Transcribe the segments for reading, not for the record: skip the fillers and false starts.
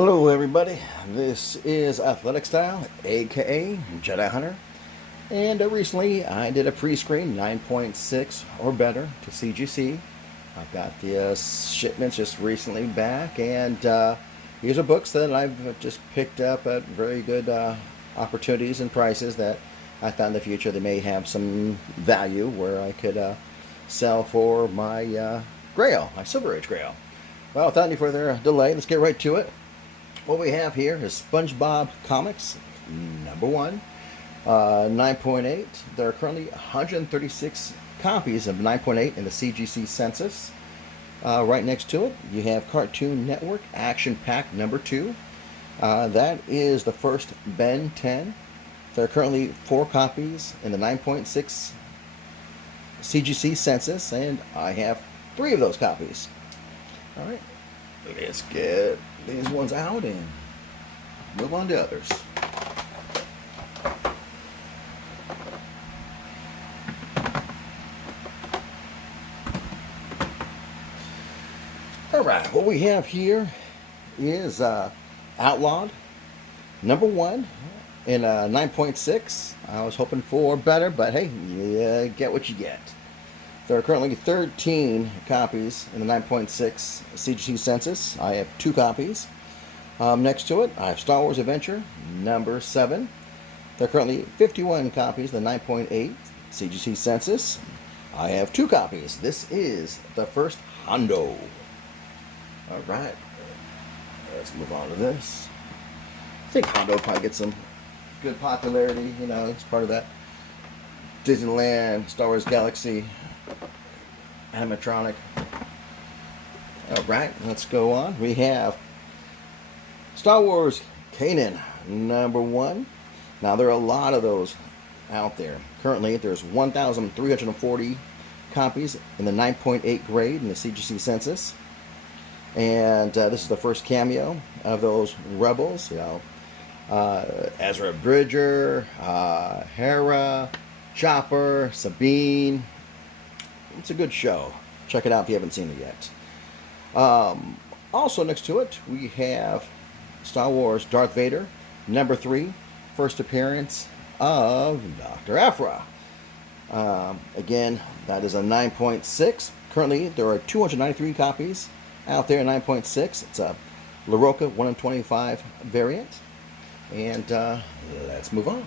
Hello everybody, this is Athletic Style, aka Jedi Hunter, and recently I did a pre-screen 9.6 or better to CGC. I've got the shipments just recently back, and these are books that I've just picked up at very good opportunities and prices that I thought in the future they may have some value where I could sell for my Grail, my Silver Age Grail. Well, without any further delay, let's get right to it. What we have here is SpongeBob Comics, #1, 9.8. There are currently 136 copies of 9.8 in the CGC census. Right next to it, you have Cartoon Network Action Pack #2. That is the first Ben 10. There are currently 4 copies in the 9.6 CGC census, and I have 3 of those copies. All right, let's get these ones out and move on to others. All right, what we have here is Outlawed, #1 in 9.6. I was hoping for better, but hey, you get what you get. There are currently 13 copies in the 9.6 CGC census. I have 2 copies. Next to it, I have Star Wars Adventure #7. There are currently 51 copies in the 9.8 CGC census. I have 2 copies. This is the first Hondo. All right, let's move on to this. I think Hondo probably gets some good popularity. You know, it's part of that Disneyland, Star Wars Galaxy animatronic. All right, let's go on. We have Star Wars Kanan #1. Now there are a lot of those out there. Currently, there's 1,340 copies in the 9.8 grade in the CGC census, and this is the first cameo of those rebels. You know, Ezra Bridger, Hera, Chopper, Sabine. It's a good show. Check it out if you haven't seen it yet. Also next to it, we have Star Wars Darth Vader #3, first appearance of Dr. Aphra. Again, that is a 9.6. Currently, there are 293 copies out there in 9.6. It's a LaRocca 1 in 25 variant. And let's move on.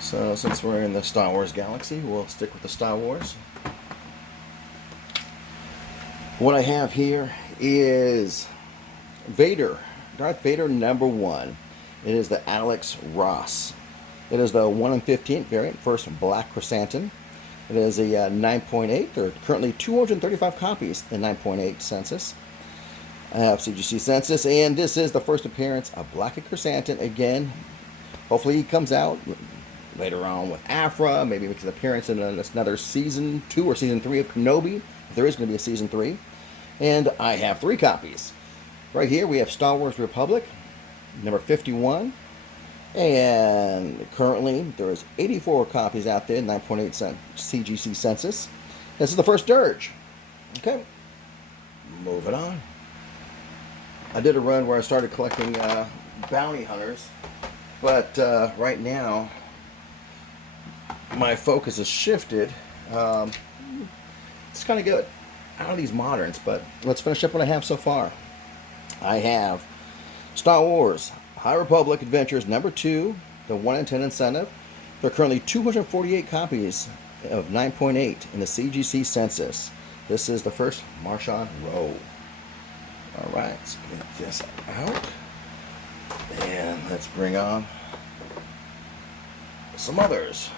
So since we're in the Star Wars galaxy, we'll stick with the Star Wars. What I have here is Vader, Darth Vader #1. It is the Alex Ross. It is the 1 in 15 variant, first black chrysanthemum. It is a 9.8. There are currently 235 copies in 9.8 census. I have CGC census, and this is the first appearance of Black Chrysanthemum again. Hopefully he comes out later on with Aphra, maybe makes an appearance in another season 2 or season 3 of Kenobi, if there is going to be a season 3. And I have 3 copies. Right here we have Star Wars Republic, #51. And currently there is 84 copies out there, 9.8 CGC census. This is the first Dirge. Okay, moving on. I did a run where I started collecting bounty hunters, but right now my focus has shifted. It's kind of good out of these moderns, but let's finish up what I have so far. I have Star Wars High Republic Adventures #2, the 1 in 10 incentive. There are currently 248 copies of 9.8 in the CGC census. This is the first Marchon Row. All right, let's get this out, and let's bring on some others.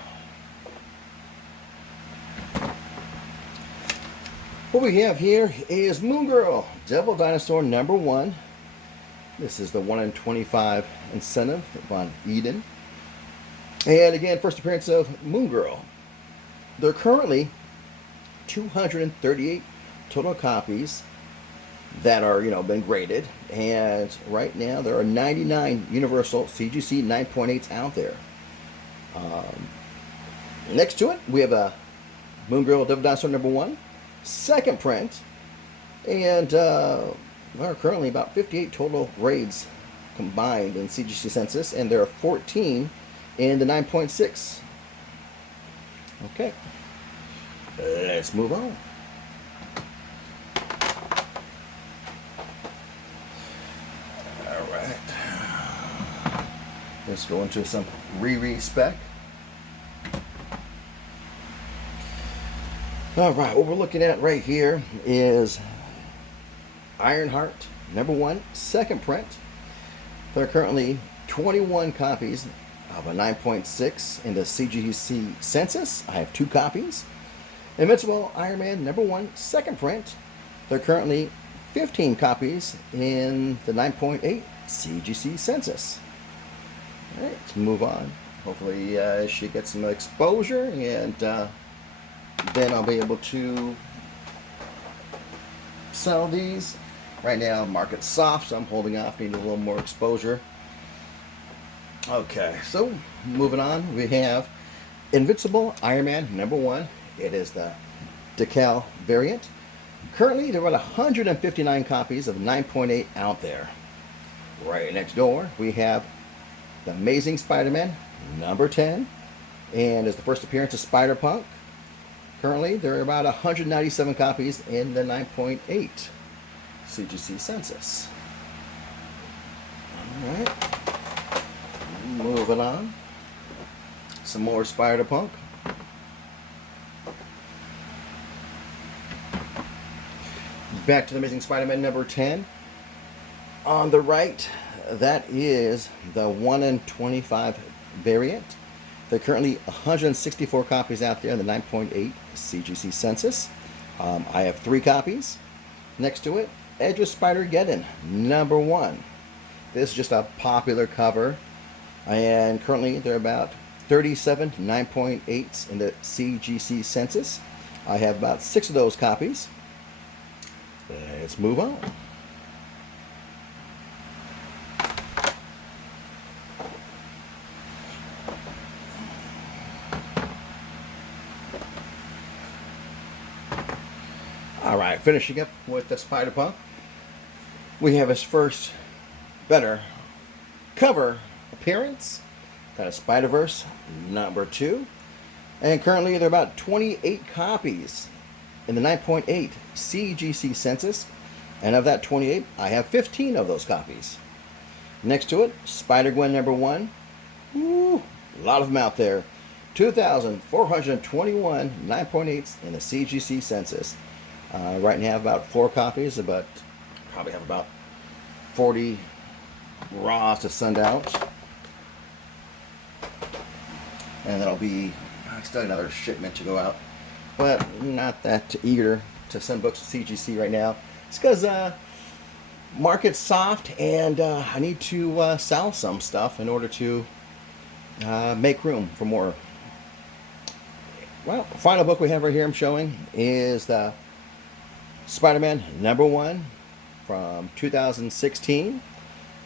What we have here is MoonGirl Devil Dinosaur #1. This is the 1 in 25 incentive von Eden. And again, first appearance of MoonGirl. There are currently 238 total copies that are, been graded. And right now there are 99 Universal CGC 9.8s out there. Next to it, we have a MoonGirl Devil Dinosaur #1, second print, and there are currently about 58 total raids combined in CGC Census, and there are 14 in the 9.6. Okay, let's move on. Alright, let's go into some re-spec. Alright, what we're looking at right here is Ironheart #1, second print. There are currently 21 copies of a 9.6 in the CGC Census. I have 2 copies. Invincible IronMan #1, second print. There are currently 15 copies in the 9.8 CGC Census. Alright, let's move on. Hopefully she gets some exposure, and then I'll be able to sell these. Right now, market's soft, so I'm holding off, needing a little more exposure. Okay, so moving on, we have Invincible IronMan #1. It is the Dekal variant. Currently, there are about 159 copies of 9.8 out there. Right next door, we have the Amazing Spider-Man #10, and is the first appearance of Spider-Punk. Currently, there are about 197 copies in the 9.8 CGC Census. Alright. Moving on. Some more Spider-Punk. Back to the Amazing Spider-Man #10. On the right, that is the 1 in 25 variant. There are currently 164 copies out there in the 9.8 CGC Census. I have 3 copies. Next to it, Edge of Spider-Geddon #1. This is just a popular cover, and currently there are about 37 9.8s in the CGC Census. I have about 6 of those copies. Let's move on. Alright, finishing up with the Spider-Punk. We have his first better cover appearance. Got a Spider-Verse #2. And currently there are about 28 copies in the 9.8 CGC Census. And of that 28, I have 15 of those copies. Next to it, Spider-Gwen #1. Woo, a lot of them out there. 2,421 9.8s in the CGC Census. Right now I have about 4 copies, but probably have about 40 raws to send out. And that'll be still another shipment to go out. But I'm not that eager to send books to CGC right now. It's because market's soft, and I need to sell some stuff in order to make room for more. Well, final book we have right here I'm showing is the Spider-Man #1 from 2016.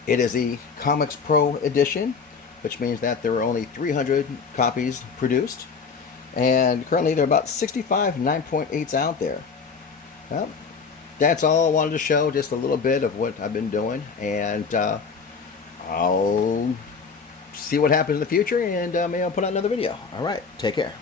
It is the ComicsPRO edition, which means that there are only 300 copies produced. And currently there are about 65 9.8s out there. Well, that's all I wanted to show, just a little bit of what I've been doing. And I'll see what happens in the future, and maybe I'll put out another video. Alright, take care.